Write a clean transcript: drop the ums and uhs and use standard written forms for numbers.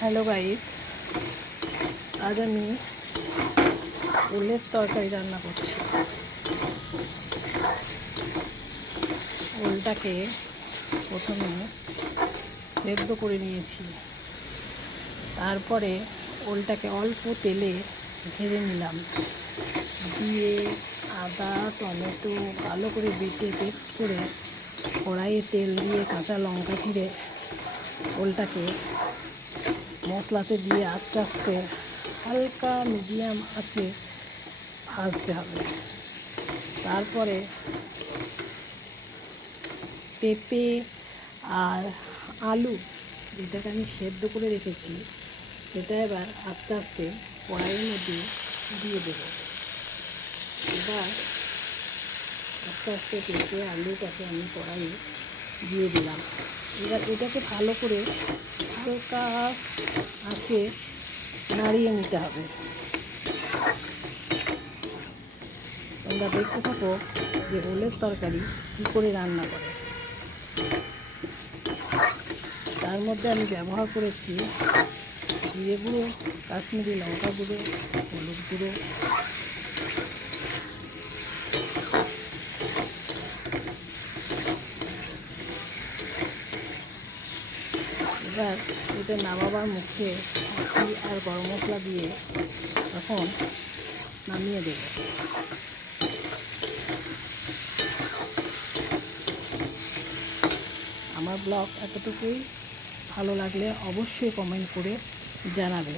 Hello guys, আজ আমি ওলের তরকারি রান্না করছি। ওলটাকে প্রথমে সেদ্ধ করে নিয়েছি, তারপরে ওলটাকে অল্প তেলে ভেজে নিলাম, দিয়ে আদা টমেটো ভালো করে বেটে পেস্ট করে কড়াইয়ে তেল দিয়ে কাঁচা লঙ্কা চিড়ে ওলটাকে মশলাতে দিয়ে আস্তে আস্তে হালকা মিডিয়াম আঁচে ভাজতে হবে। তারপরে পেঁপে আর আলু যেটাকে আমি সেদ্ধ করে রেখেছি সেটা এবার আস্তে আস্তে কড়াইয়ের মধ্যে দিয়ে দেবো। এবার আস্তে আস্তে পেঁপে আলুটাকে আমি কড়াইয়ে দিয়ে দিলাম। এবার এটাকে ভালো করে হালকা আঁচে নাড়িয়ে নিতে হবে। তোমরা দেখতে থাকো যে ওলের তরকারি কী করে রান্না করে। তার মধ্যে আমি ব্যবহার করেছি জিরে গুঁড়ো, কাশ্মীরি লঙ্কা গুঁড়ো, হলুদ গুঁড়ো, এবার এটা নামাবার মুখে ঘি আর গরম মশলা দিয়ে তখন নামিয়ে দেব। আমার ব্লগ এতটুকুই। ভালো লাগলে অবশ্যই কমেন্ট করে জানাবে।